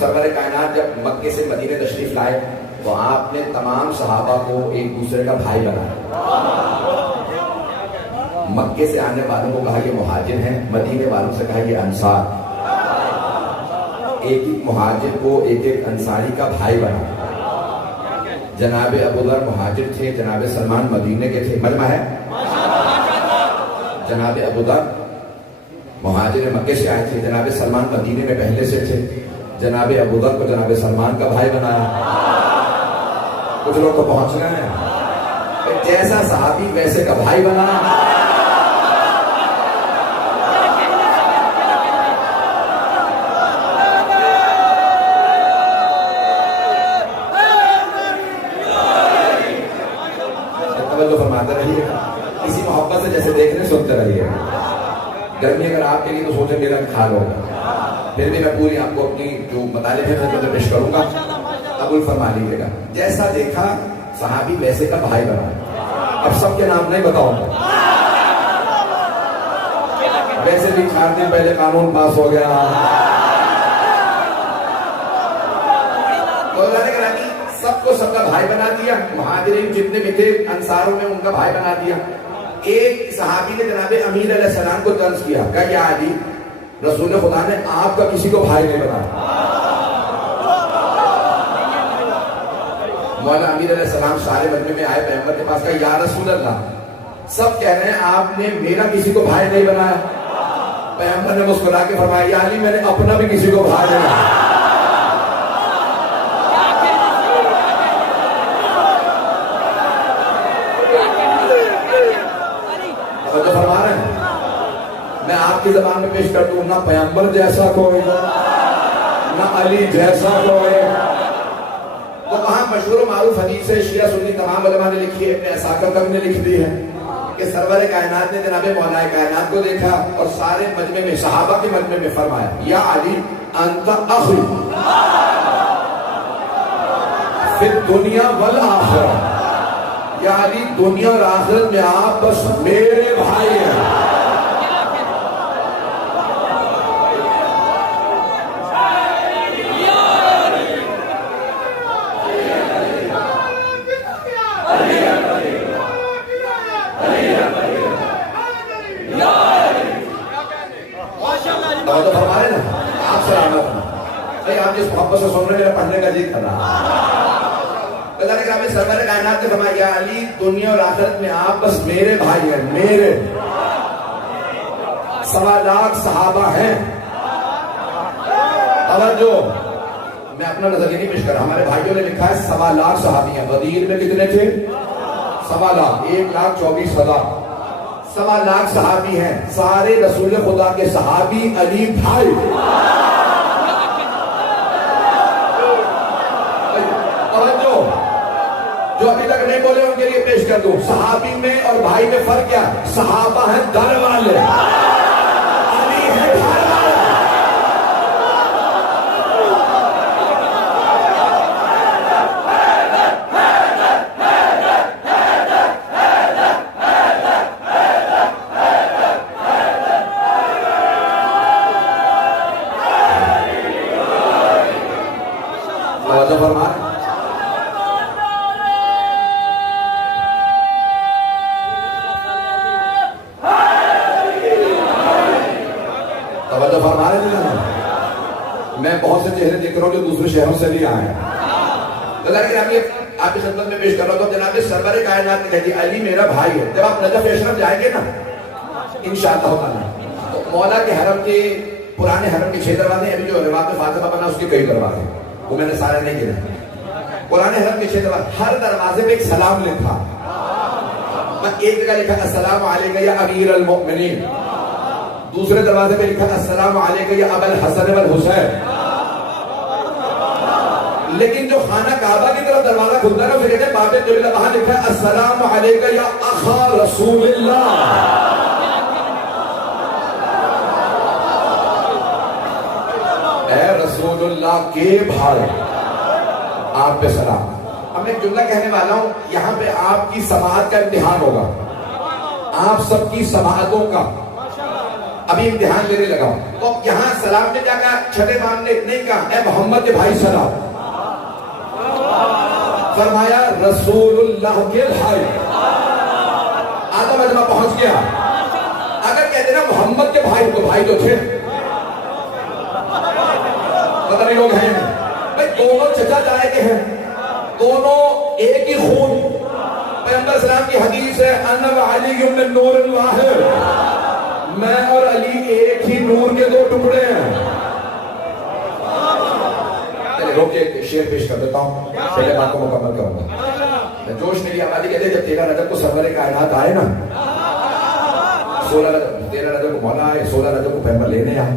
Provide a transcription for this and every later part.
Server कायनात जब मक्के से मदीने तशरीफ लाए तो आपने तमाम सहाबा को एक दूसरे का भाई बनाया। मक्के से आने वालों को कहा ये मुहाजिर हैं, मदीने वालों से कहा ये अंसार। एक एक मुहाजिर को एक एक अंसारी का भाई बना। जनाब अबू दर मुहाजिर थे, जनाब सलमान मदीने के थे। मजमा है, जनाब अबू दर मुहाजिर मक्के से आए थे, जनाब सलमान मदीने में पहले से थे। जनाब अबू दर को जनाब सलमान का भाई बनाया। कुछ लोग तो पहुंच गए हैं, जैसा सहाबी वैसे का भाई बना। फरमाते रहिए, इसी मोहब्बत से जैसे देखने सुनते रहिए। गर्मी अगर आपके लिए तो सोचे मेरा खाल होगा, फिर भी मैं पूरी आपको अपनी जो बताले हैं पेश करूंगा, कबूल फरमा लीजिएगा। जैसा देखा सहाबी वैसे का भाई बना। अब सबके नाम नहीं बताऊंगा, वैसे भी 4 दिन पहले कानून पास हो गया। तो सबको सबका भाई बना दिया। मुहाजिरीन जितने भी थे अंसारों में उनका भाई बना दिया। एक सहाबी ने जनाब अमीर अलैहिस्सलाम को तर्ज किया, कहा या अली, रसूल खुदा ने आपका किसी को भाई नहीं बनाया। मौला अमीर अलैहिस्सलाम सारे मजमे में आए, पैगंबर के पास, कहा या रसूल अल्लाह, सब कह रहे हैं आपने मेरा किसी को भाई नहीं बनाया। पैगंबर ने मुस्कुरा के फरमाया, या अली, मैंने अपना भी किसी को भाई नहीं बनाया। तो फरमा रहे हैं, मैं आपकी जबान में पेश कर दूं, ना पैगंबर जैसा कोई, ना अली जैसा कोई। तो वहां मशहूर मारूफ हदीस है, शिया सुन्नी तमाम उलमा ने लिखी है, अपने असाकिर ने लिख दी है कि सरवर कायनात ने जनाब मौला कायनात को देखा और सारे मजमे में, सहाबा के मजमे में फरमाया, या अली अंत अखी फिर दुनिया वल आखिरह, या अली दुनिया और आखिरत में आप बस मेरे भाई हैं। तो फरमा रहे ना, आप सलामत नहीं, आप जिस मोहब्बत से सुन रहे मेरा पढ़ने का जी कर रहा। सरवर कायनात ने फरमाया, या अली दुनिया और आखिरत में आप बस मेरे भाई हैं, मेरे 1.25 लाख सहाबा हैं। जो मैं अपना नजरिया नहीं पेश कर रहा, हमारे भाइयों ने लिखा है 1.25 लाख सहाबी हैं। गदीर में कितने थे? 1.25 लाख, 1,24,000, 1.25 लाख सहाबी हैं। सारे रसूल खुदा के सहाबी अली भाई। जो अभी तक नहीं बोले उनके लिए पेश कर दूं, सहाबी में और भाई में फर्क क्या? सहाबा है दर वाले, अली है घर वाले। मैं बहुत से चेहरे देख रहा हूँ जो दूसरे शहरों से भी आए हैं। तो आपकी खिदमत में पेश कर रहा हूँ, तो जनाब सरवर कायनात ने कहा अली मेरा भाई है। जब आप नजफ अशरफ जाएंगे ना इंशाअल्लाह ताला, तो मौला के हरम के पुराने हरम के 6 दरवाजे, अभी जो रिवाज में फातिमा बना उसके कई दरवाजे, वो मैंने सारे नहीं गिने। पुराने हरम के 6 दरवाजे, हर दरवाजे पे एक सलाम लिखा। एक जगह लिखा अस्सलाम अलैका या अमीर अल मोमिनीन, दूसरे दरवाजे पे लिखा अस्सलाम अलैका या अबुल हसन वल हुसैन। लेकिन जो खाना काबा की तरफ दरवाजा खुलता है उसे कहते हैं बाबे क़िबला, वहां लिखा है अस्सलाम अलैका या अखा रसूलिल्लाह। ऐ रसूलुल्लाह के भाई, आप पे सलाम। अब मैं जुमला कहने वाला हूं, यहां पे आपकी समाअत का इम्तिहान होगा, आप सबकी समाअतों का अभी इम्तिहान लेने लगा हूं। तो यहाँ सलाम में क्या कहा? छठे इमाम ने नहीं कहा ए मोहम्मद के भाई सलाम, फरमाया रसूलुल्लाह के भाई। आधा मजमा पहुंच गया। अगर कहते ना मोहम्मद के भाई, तो भाई तो थे, पता नहीं लोग हैं भाई, दोनों चचा जाए के हैं, दोनों एक ही खून। पैगंबर सलाम की हदीस है अना व अली मिन नूरिन वाहिद, मैं और अली एक ही नूर के दो टुकड़े हैं। चलिए रोक के शेर पेश कर देता हूं, पहले बात को मुकम्मल करूंगा। जोश मेरी आबादी कहते जब 13 रजब को सरवर कायनात आए ना, 13 रजब को मौला आए, 16 रजब को पैगंबर लेने आए।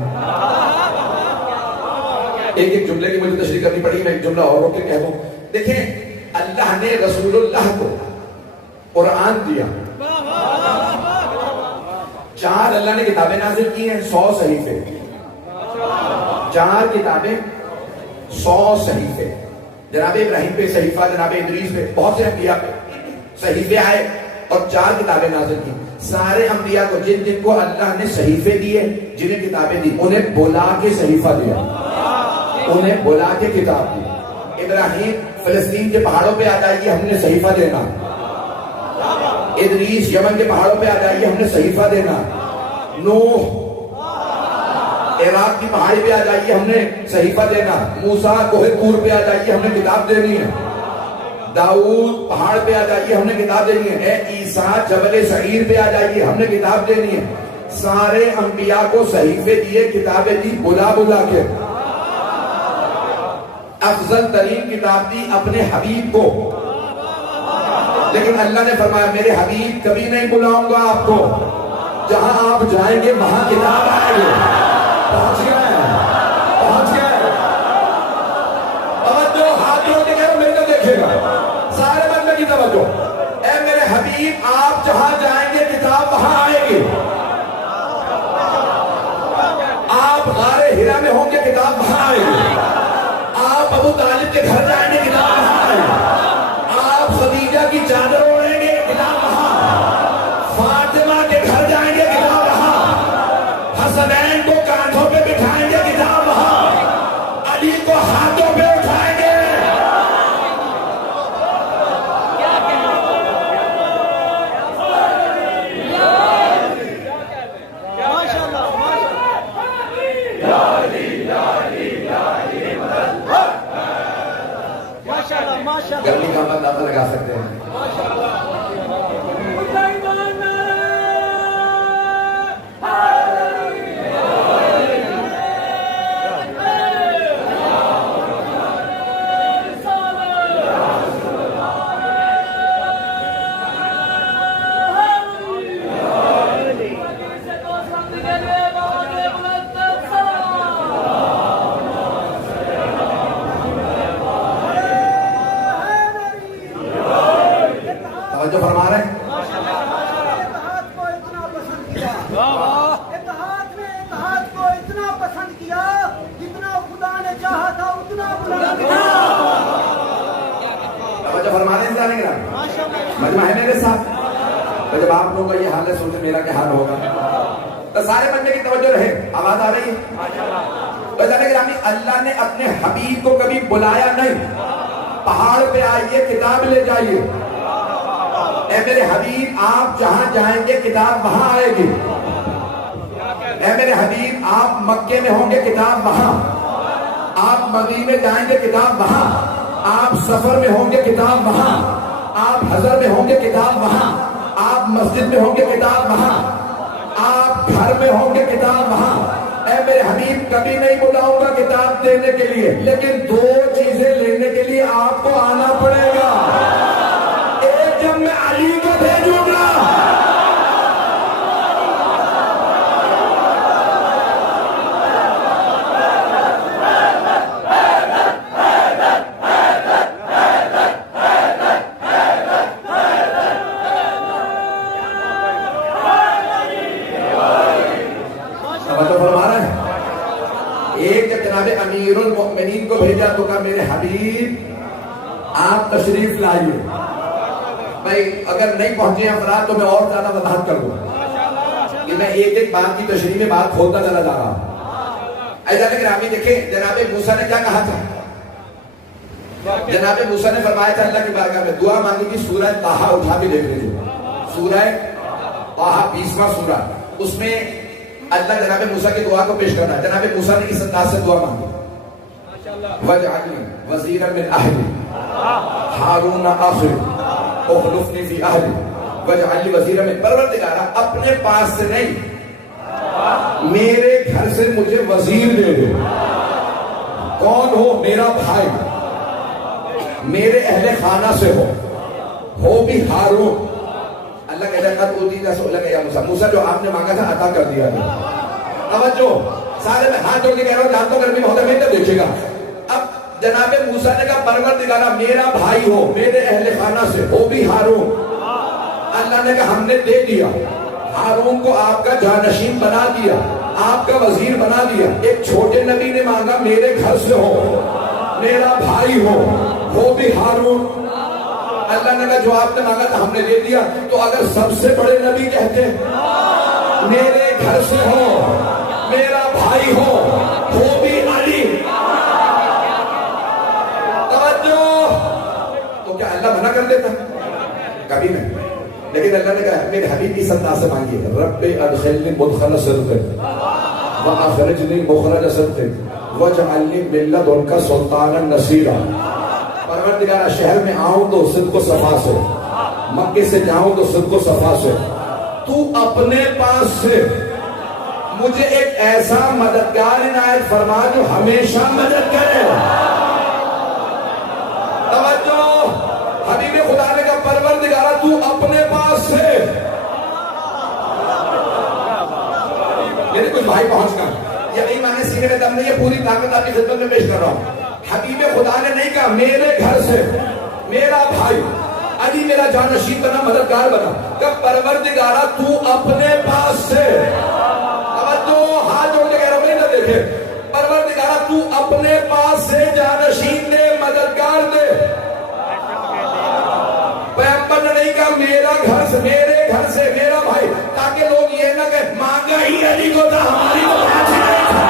एक एक जुमले की मुझे तशरीह करनी पड़ी, मैं एक जुमला और रोक के कह दूं। देखें अल्लाह ने रसूलुल्लाह को कुरान दिया, 4 अल्लाह ने किताबें नाज़िल की हैं, 100 सहीफे, 4 किताबें 100 सहीफे। जनाब इब्राहिम पे सहीफा, जनाब इदरीस पे, बहुत से अंबिया पे सहीफे आए और 4 किताबें नाज़िल की। सारे अंबिया को जिन जिन को अल्लाह ने सहीफे दिए, जिन्हें किताबें दी, उन्हें बुला के सहीफा दिया, उन्हें बुला के किताब दी। इब्राहिम फिलिस्तीन के पहाड़ों पे आ जाइए, हमने सहीफा देना। इदरीस यमन के पहाड़ों पे आ जाइए, हमने सहीफा देना। नूह इराक की पहाड़ी पे आ जाइए, हमने सहीफा देना। मूसा कोहे तूर पे आ जाइए, हमने किताब देनी है। दाऊद पहाड़ पे आ जाइए, हमने किताब देनी है। ईसा जबल सईर पे आ जाइए, हमने किताब देनी है। सारे अंबिया को सहीफे दिए, किताबें दी, बुला बुला के। अफजल तरीन किताब दी अपने हबीब को, लेकिन अल्लाह ने फरमाया मेरे हबीब कभी नहीं बुलाऊंगा आपको, जहां आप जाएंगे वहां किताब आएंगे। पहुंच गए, पहुंच गए। तवज्जो, हाथ जोड़ के कहो, मेरे को देखेगा सारे बंदे की तवज्जो। ए मेरे हबीब आप जहां जाएंगे किताब वहां आएगी। आप गारे हिरा में होंगे, किताब वहां आएगी। आप अबू तालिब के घर जाएंगे, किताब वहां आएगी। आप खदीजा की चादर ओढ़ेंगे, किताब वहां। फातिमा के घर जाएंगे, किताब वहां। हसनैन को कांधों पे बिठाएंगे, किताब वहां। अली को हाथों पे उठाएंगे। गर्मी का अंदाजा लगा सकते हैं। जो फरमा रहे हैं इत्तेहाद को इतना पसंद किया जितना खुदा ने चाहा था उतना बुला दिया। जो फरमा रहे हैं मजमा है मेरे साथ। तो जब आप लोगों का ये हाल है, सोचे मेरा क्या हाल होगा। तो सारे बंदे की तवज्जो रहे, आवाज आ रही है। तो अल्लाह ने अपने हबीब को कभी बुलाया नहीं, पहाड़ पे आइए किताब ले जाइए। ऐ मेरे हबीब आप जहां जाएंगे किताब वहां आएगी। ऐ मेरे हबीब आप मक्के में होंगे, किताब वहां। आप मदीने जाएंगे, किताब वहां। आप सफर में होंगे, किताब वहां। आप हजर में होंगे, किताब वहां। आप मस्जिद में होंगे, किताब वहां। आप घर में होंगे, किताब वहां। ऐ मेरे हबीब कभी नहीं बुलाऊंगा किताब देने के लिए, लेकिन 2 चीजें लेने के लिए आपको आना पड़ेगा। एक जब मैं अली को भेजूंगा, तो फरमा रहा है। एक जब जनाबे अमीरुल मोमिनीन को भेजा तो कहा मेरे हबीब आप तशरीफ लाइए। भाई अगर नहीं पहुंचे अफराद तो मैं और ज्यादा वजाहत कर दूं, कि मैं एक एक बात की तशरीह में बात खोलता चला जा रहा हूं। ऐसा ग्रामी देखें, जनाबे मूसा ने क्या कहा था? जनाबे मूसा ने फरमाया था अल्लाह की बारगाह में दुआ मांगी थी। सूरह ताहा उठा के देख लीजिए, सूरह ताहा 20वां सूरा, उसमें अल्लाह जनाबे मूसा की दुआ को पेश करना है। जनाबे मूसा ने इस अंदाज से दुआ मांगी, वजअलनी वज़ीरन मिन अहली हारून अखी उखलुफनी फी अहली वजअलनी वज़ीरन मिन, परवरदिगारा अपने पास से नहीं, मेरे घर से मुझे वजीर दे दे। कौन हो? मेरा भाई, मेरे अहले खाना से हो भी हारून। अल्लाह कहता मूसा जो आपने मांगा था अता कर दिया। तवज्जो, सारे में हाथ जोड़ के कह रहा हूं, जानतो गर्मी महोदय में देखिएगा। अब जनाबे मूसा ने कहा परवरदिगारा मेरा भाई हो, मेरे अहले खाना से हो भी हारून। अल्लाह ने कहा हमने दे दिया, हारून को आपका जानशीन बना दिया, आपका वजीर बना दिया। एक छोटे नबी ने मांगा मेरे घर से हो, मेरा भाई हो भी हारून। अल्लाह ने कहा जो आपने मांगा था हमने दे दिया। तो अगर सबसे बड़े नबी कहते मेरे घर से हो, मेरा भाई हो भी अली, तवज्जो, तो क्या अल्लाह मना कर देता? कभी नहीं। लेकिन अल्लाह ने कहा मेरे हबीब की सत्ता से मांगी, रब्बे अदखिलनी मुदखल सिद्क़ व अखरिजनी मुखरज सिद्क़ वजअलनी मिन लदुनका सुल्तानन नसीरा। परवरदिगारा शहर में आऊं तो सिद्क़ सफा से, मक्के से जाऊं तो सिद्क़ सफा से, तू अपने पास से मुझे एक ऐसा मददगार इनायत फरमा जो हमेशा मदद करे। तवज्जो, हबीब खुदा ने कहा परवरदिगारा तू अपने पास से, यदि कुछ भाई पहुंच गए, यही माने सीने में दम नहीं है, पूरी ताकत आपकी खिदमत में पेश कर रहा हूं। हबीब खुदा ने नहीं कहा मेरे घर से मेरा भाई अली मेरा जानशीन बना, मददगार बना। कब परवरदिगारा तू अपने पास से, अब तो हाथ जोड़ के कह रहा हूं, नहीं देखे, परवरदिगारा तू अपने पास से जानशीन दे, मददगार दे। पैगंबर ने नहीं कहा मेरा घर से, मेरे घर से मेरा भाई, ताकि लोग ये ना कहे मांगा ही अली को था, हमारी तो बात ही नहीं था।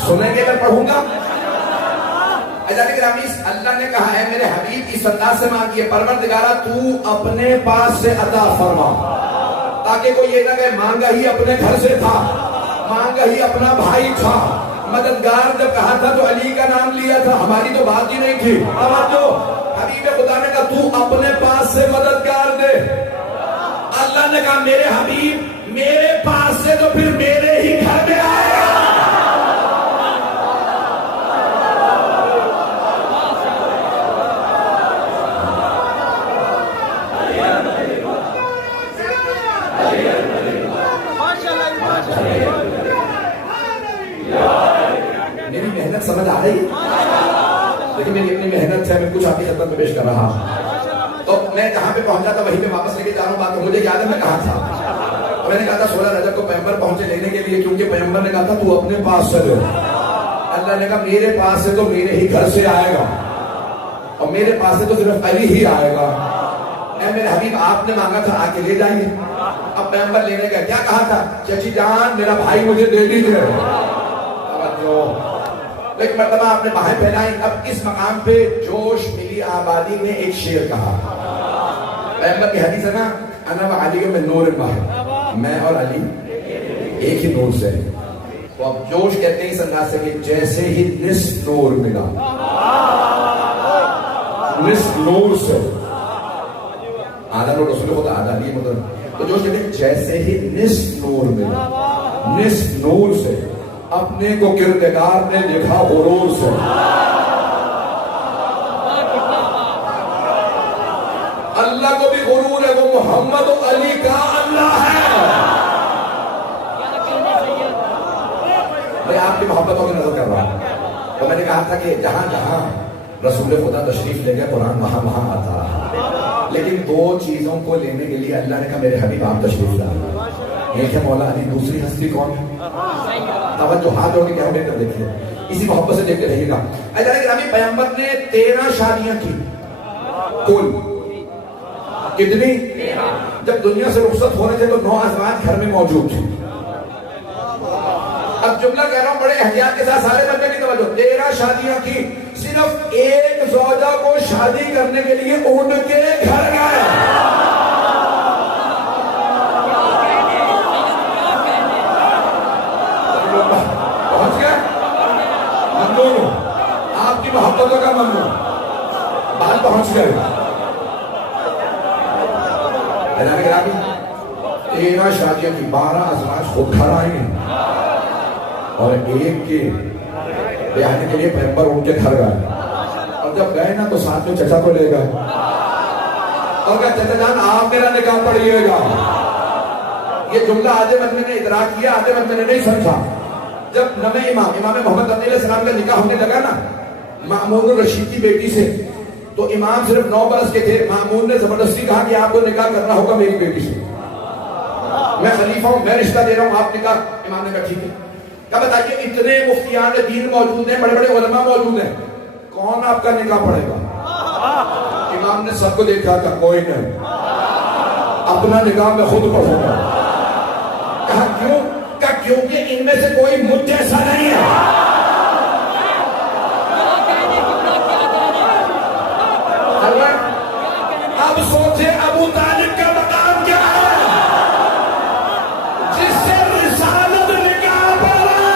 सुनेंगे मैं पढ़ूंगा। अल्लाह ने कहा है मेरे हबीब इस अंदाज से मांगी है, परवरदिगारा तू अपने पास से अता फरमा, ताकि कोई ये ना कहे मांगा ही अपने घर से था, मांगा ही अपना भाई था। मददगार जब कहा था तो अली का नाम लिया था, हमारी तो बात ही नहीं थी। अब तो हबीब खुदा ने कहा तू अपने पास से मददगार दे। अल्लाह ने कहा मेरे हबीब मेरे पास से तो फिर मेरे ही घर में आएगा। मेरी मेहनत समझ आ रही है? लेकिन मेरी अपनी मेहनत है, मैं कुछ आपकी खिदमत में पेश कर रहा हूं। तो मैं जहां पे पहुंचा था वहीं पे वापस लेके जा रहा हूं। बात मुझे याद है मैं कहा था, मैंने कहा था 16 रजब को पैगंबर पहुंचे लेने के लिए, क्योंकि पैगंबर ने कहा था तू अपने पास से ले। अल्लाह ने कहा मेरे पास से तो मेरे ही घर से आएगा, और मेरे पास से तो सिर्फ अली ही आएगा। मेरे हबीब आपने मांगा था आके ले जाइए। अब पैगंबर लेने का क्या कहा था, चाची जान मेरा भाई मुझे दे दीजिए। एक मरतबा आपने बाहें फैलाई। अब इस मकाम पे जोश मिली आबादी ने एक शेर कहा, पैगंबर की हदीस है ना, अना व अली में नूर वाहिद, मैं और अली एक ही नूर से। तो अब जोश कहते हैं इस अंदाज से कि जैसे ही निस्फ नूर मिला, निस्फ नूर से आधा नूर रसूल खुदा आधा अली मतलब, तो जोश कहते हैं जैसे ही निस्फ नूर मिला, निस्फ नूर से अपने को किरदार ने देखा गुरूर से। अल्लाह को भी गुरूर है, वो मोहम्मद और अली का अल्लाह है। मैं आपकी मोहब्बतों की नजर कर रहा हूं। तो मैंने कहा था कि जहां जहां रसूल खुदा तशरीफ ले गए कुरान वहां वहां आता रहा, लेकिन दो चीजों को लेने के लिए अल्लाह ने कहा मेरे हबीब आप तशरीफ लाए। एक है मौला अली, दूसरी हस्ती कौन है? तवज्जो हाथ जोड़ के क्या लेकर देखिए, इसी मोहब्बत से देखते रहिएगा। अल्लाह पैगंबर ने 13 शादियां की कुल। कितनी? जब दुनिया से रुखसत हो रहे थे तो 9 अज़वाज घर में मौजूद थे। अब जुमला कह रहा हूं बड़े एहतियात के साथ, सारे बच्चे की तवज्जो। 13 शादियां की, सिर्फ एक ज़ौजा को शादी करने के लिए उनके घर गए। पहुंच गए ममनून, आपकी मोहब्बतों का ममनून, बात पहुंच गए। 13 शादियों की, 12 अज़वाज खुद घर आएंगे और एक के ब्याहने के लिए पैगंबर उनके घर गए। और जब गए ना तो साथ में चचा को ले गए और कहा चचा जान आप मेरा निकाह पढ़िएगा। ये जुमला आधे बंदे ने इदराक किया, आधे बंदे ने नहीं समझा। जब नवे इमाम मोहम्मद अलैहिस्सलाम का निकाह होने लगा ना मामून रशीद की बेटी से, तो इमाम सिर्फ 9 बरस के थे। मामून ने जबरदस्ती कहा कि आपको निकाह करना होगा मेरी बेटी से, मैं खलीफा हूं, मैं रिश्ता दे रहा हूं, आप निकाह। इमाम ने कहा ठीक है। क्या बताइए, इतने मुफ्तियान दीन मौजूद हैं, बड़े बड़े उलमा मौजूद हैं, कौन आपका निकाह पढ़ेगा? इमाम ने सबको देखा था, कोई नहीं, अपना निकाह मैं खुद पढ़ूंगा। कहा क्यों? कहा क्योंकि इनमें से कोई मुझ जैसा नहीं है। अब सोचे अबू तालिब का मकाम क्या है जिससे रिसालत निकाह पढ़े।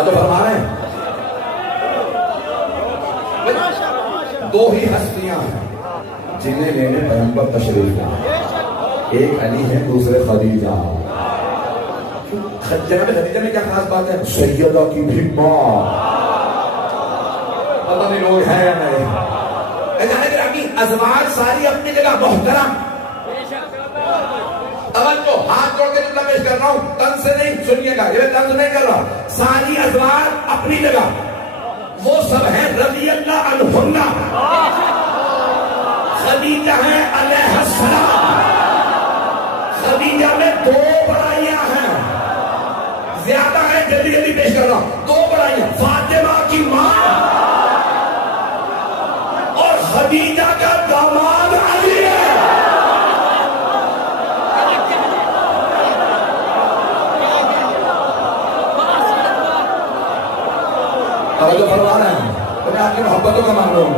तो फरमा रहे हैं दो ही हस्तियां हैं जिन्हें लेने पैगंबर तशरीफ लाए, एक अली है, दूसरे खदीजा। जनाब खदीजा में क्या खास बात है? सैयदा की भी मां, पता नहीं लोग हैं या नहीं। अज़वाज सारी अपनी जगह मोहतरम। तवज्जो, हाथ जोड़ के जुमला पेश कर रहा हूं, तंज से नहीं, सुनिएगा, ये तंज नहीं कर रहा। सारी अज़वाज अपनी जगह, वो सब है रज़ी अल्लाह अन्हुन्ना। खदीजा है अलैहिस्सलाम। खदीजा में 2 बड़ाइयां हैं, ज्यादा है, जल्दी जल्दी पेश कर रहा हूं। 2 बड़ाइयां, फातिमा की मां और खदीजा का दामाद अली है। जो फरमा रहे हैं तो मैं आपकी मोहब्बतों का मांग रहा हूं।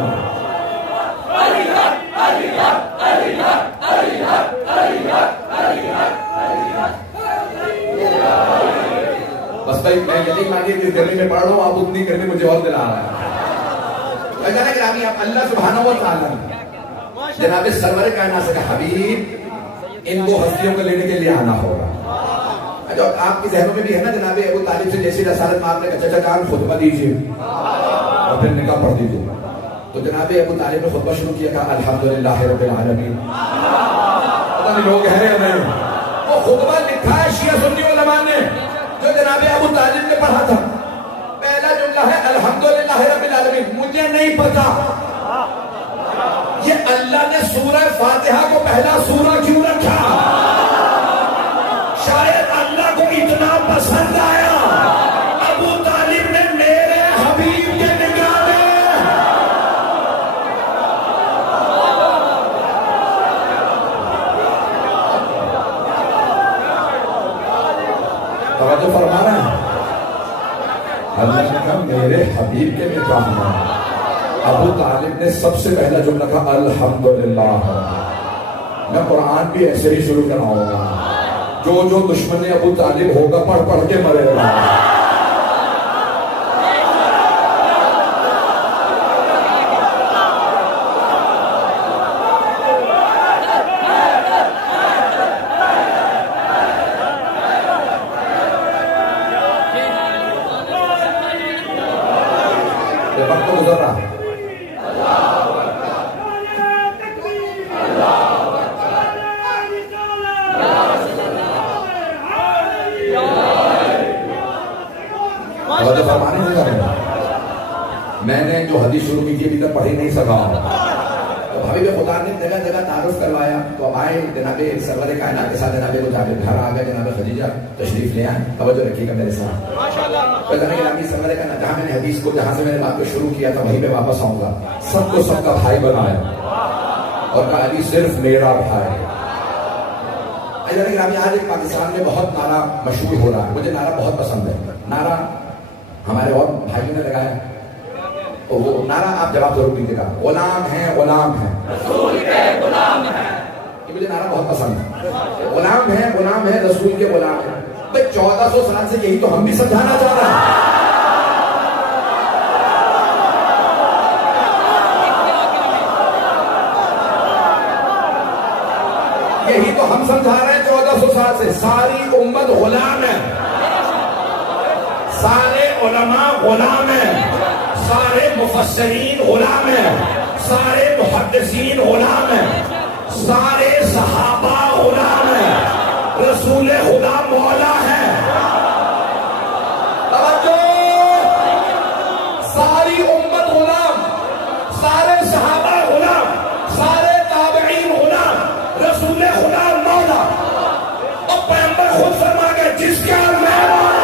बस भाई मैं यही मानिए जिस गर्मी में पढ़ रहा हूं आप उतनी गर्मी मुझे और दिला रहा है। आप अल्लाह सुब्हानहू व तआला जनाब सरवर कायनात का हबीब इन 2 हस्तियों को लेने के लिए आना होगा। जो आपके जहनों में भी है ना जनाब अबू तालिब से जैसी रसालत में आपने कहा चचा जान खुतबा दीजिए और फिर निकाह पढ़ दीजिए, तो जनाब अबू तालिब ने खुतबा शुरू किया, कहा अल्हम्दुलिल्लाह रब्बिल आलमीन। पता नहीं लोग हैं या नहीं, वो खुतबा लिखा है शिया सुन्नी उलमा ने जो जनाब अबू तालिब ने पढ़ा था। पहला जुमला है अल्हम्दुलिल्लाह रब्बिल आलमीन। मुझे नहीं पता ये अल्लाह ने सूरह फातिहा को पहला सूरा क्यों रखा, शायद अल्लाह को इतना पसंद आया अबू तालिब ने मेरे हबीब के निकाह में। तो फरमा रहे हैं अल्लाह ने कहा मेरे हबीब के निकाह में। अबू तालिब ने सबसे पहला जुमला कहा अल्हम्दुलिल्लाह। मैं कुरान भी ऐसे ही शुरू कराऊंगा, जो जो दुश्मन अबू तालिब होगा पढ़ पढ़ के मरेगा। फरमाने लगा मैंने जो हदीस शुरू की थी अभी तक पढ़ ही नहीं सका। तो हबीब खुदा ने जगह जगह तारुफ करवाया। तो अब आए जनाबे सरवर कायनात के साथ जनाबे को जाके घर आ गए। जनाब खदीजा तशरीफ ले आए। तवज्जो रखिएगा मेरे साथ। तो जनाबे सरवर कायनात जहाँ मैंने हदीस को जहाँ से मैंने बात को शुरू किया था वहीं पे वापस आऊंगा। सबको सबका भाई बनाया और कहा अली सिर्फ मेरा भाई। आज एक पाकिस्तान में बहुत नारा मशहूर हो रहा है। मुझे नारा बहुत पसंद है। नारा हमारे और भाइयों ने लगाया। तो वो नारा आप जवाब जरूर दीजिएगा। गुलाम है गुलाम है रसूल के गुलाम है। ये मुझे नारा बहुत पसंद है। गुलाम है रसूल के गुलाम है। भाई 1400 साल से यही तो हम भी समझाना चाह रहे हैं। यही तो हम समझा रहे हैं 1400 साल से। सारी उम्मत गुलाम है, सारे उलमा गुलाम है, सारे मुफस्सिरीन गुलाम है, सारे मुहद्दिसीन गुलाम है, सारे सहाबा गुलाम है, रसूल खुदा मौला है। तवज्जो, सारी उम्मत गुलाम, सारे सहाबा गुलाम, सारे ताबईन गुलाम, रसूल खुदा मौला। और पैगंबर खुद फरमा गए जिसका मैं मौला।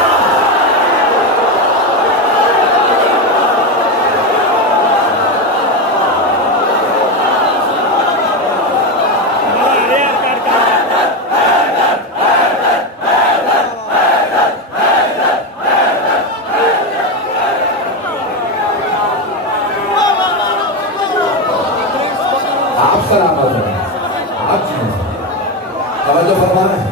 आप सलामत हैं, आप जी तवज्जो फरमा रहे हैं।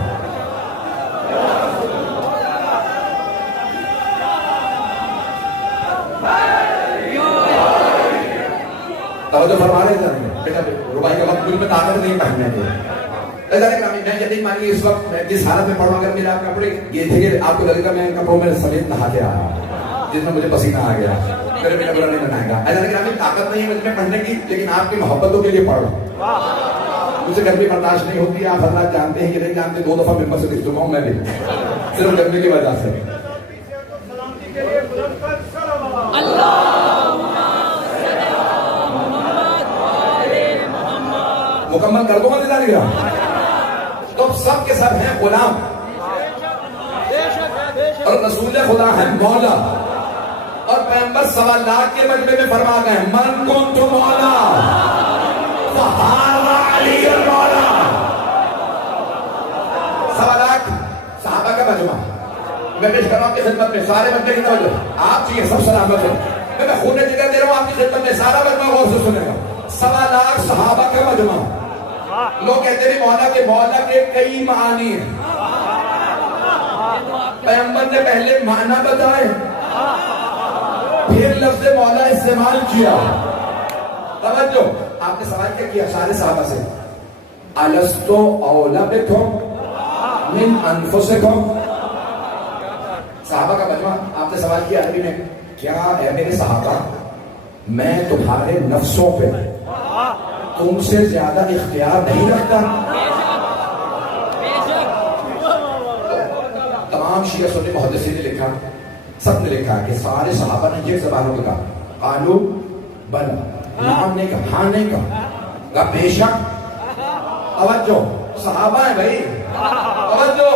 तवज्जो फरमा रहे हैं बेटा। रुबाई का वक्त मुझ में ताकत नहीं पहनने के। मैं यकीन मानिए इस वक्त मैं जिस हालत में पढ़ूँ, अगर मेरे आप कपड़े ये थे आपको लगेगा मैं कपड़ों में समेत नहा के आया जिसमें मुझे पसीना आ गया। मेरे बिना बुरा नहीं बनाएगा। ऐसा लेकिन अभी ताकत नहीं है मुझ में पढ़ने की, लेकिन आपकी मोहब्बतों के लिए पढ़ रहा हूँ। मुझे गर्मी बर्दाश्त नहीं होती है। आप हजरात जानते हैं कि नहीं जानते, 2 दफा मेंबर से दिख चुका हूँ मैं भी, सिर्फ गर्मी की वजह से। मुकम्मल कर दूंगा दिला। तो सब के सब हैं गुलाम और रसूल खुदा है मौला। और पैगंबर 1.25 लाख के मजमे में फरमा गए मन कुन्तु मौला फहादा अली मौला। 1.25 लाख सहाबा का मजमा मैं पेश कर रहा हूं आपकी खिदमत में। सारे मजमे की तवज्जो आप चाहिए, सब सलामत हो। मैं खुद ने जिक्र दे रहा हूं आपकी खिदमत में। सारा मजमा गौर से सुनेगा। 1.25 लाख सहाबा का मजमा। लोग कहते हैं मौला के कई मानी हैं। पैगंबर ने पहले माना बताए, फिर लफ्ज़ मौला इस्तेमाल किया। तवज्जो, आपने सवाल क्या किया सारे साहबा से? अलस्तु औला बिकुम मिन अनफुसिकुम। साहबा का मजमा आपने सवाल किया अरबी में, क्या है मेरे साहबा मैं तुम्हारे नफ्सों पे तुमसे ज्यादा इख्तियार नहीं रखता? तमाम शिया सुन्नी मुहद्दिसीन ने लिखा, सब ने लिखा कि सारे सहाबा ने ये ज़बानों में कहा कालू बल, नाम ने कहा, हाँ ने कहा बेशक। तवज्जो, सहाबा है भाई, तवज्जो।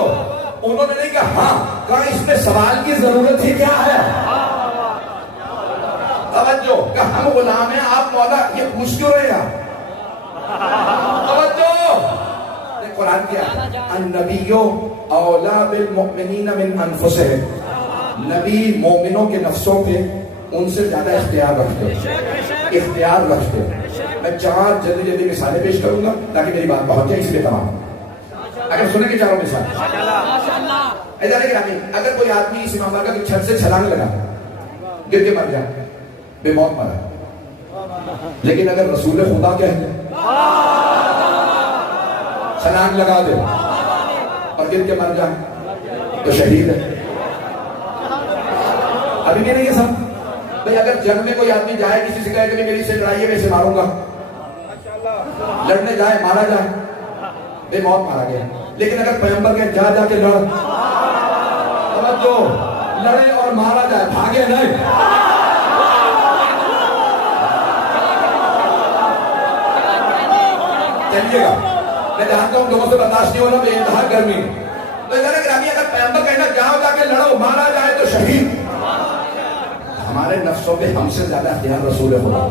उन्होंने नहीं कहा हाँ, कहा इसमें सवाल की जरूरत ही क्या है? तवज्जो, कहा हम गुलाम हैं आप मौला, ये पूछ क्यों रहे हैं? तवज्जो, कुरान क्या अन्नबियो औला बिल मुमिनीना मिन अनफुसिहिम। नबी मोमिनों के नफ्सों पे उनसे ज्यादा इख्तियार रखते हैं। मैं 4 जल्दी मिसालें पेश करूंगा ताकि मेरी बात पहुंच जाए, इसलिए तमाम अगर सुनेंगे 4 मिसाल। अगर कोई आदमी इस इमाम बारगाह की छत से छलांग लगा, गिर के मर जाए, बेमौत मरा, लेकिन अगर रसूल खुदा कह दे छलांग लगा दे और गिर के मर जाए तो शहीद है। अभी भी नहीं है सब भाई। अगर जंग में कोई आदमी जाए, किसी से कहे कि मेरी से लड़ाई है, मैं इसे मारूंगा, लड़ने जाए मारा जाए, बेमौत मारा गया। लेकिन अगर पैगंबर के जा जाके लड़, तवज्जो, लड़े और मारा जाए, भागे नहीं। चलिएगा, मैं जानता हूं लोगों से बर्दाश्त नहीं होना, बेइंतहा गर्मी। तो अगर पैगंबर कहना जाओ जाके लड़ो, मारा जाए तो शहीद। हमारे नफ्सों पे हमसे ज्यादा अख्तियार रसूल खुदा।